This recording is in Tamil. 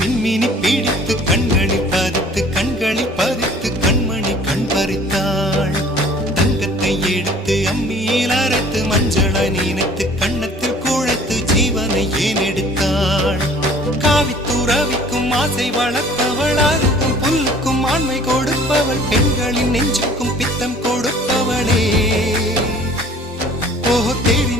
மின்மினி பீடித்து கண்களில் பதித்து கண்மணி கண் பறித்தாள். தங்கத்தை எடுத்து அம்மியில் அரைத்து மஞ்சளாய் நினைத்து கண்ணத்தில் குழைத்து ஜீவனை ஏன் எடுத்தாள். காவித்துறவிக்கும் ஆசை வளர்ப்பவள், அருகும் புல்லுக்கும் ஆண்மை கொடுப்பவள், பெண்களின் நெஞ்சுக்கும் பித்தம் கொடுப்பவளே. ஓஹோ தேடி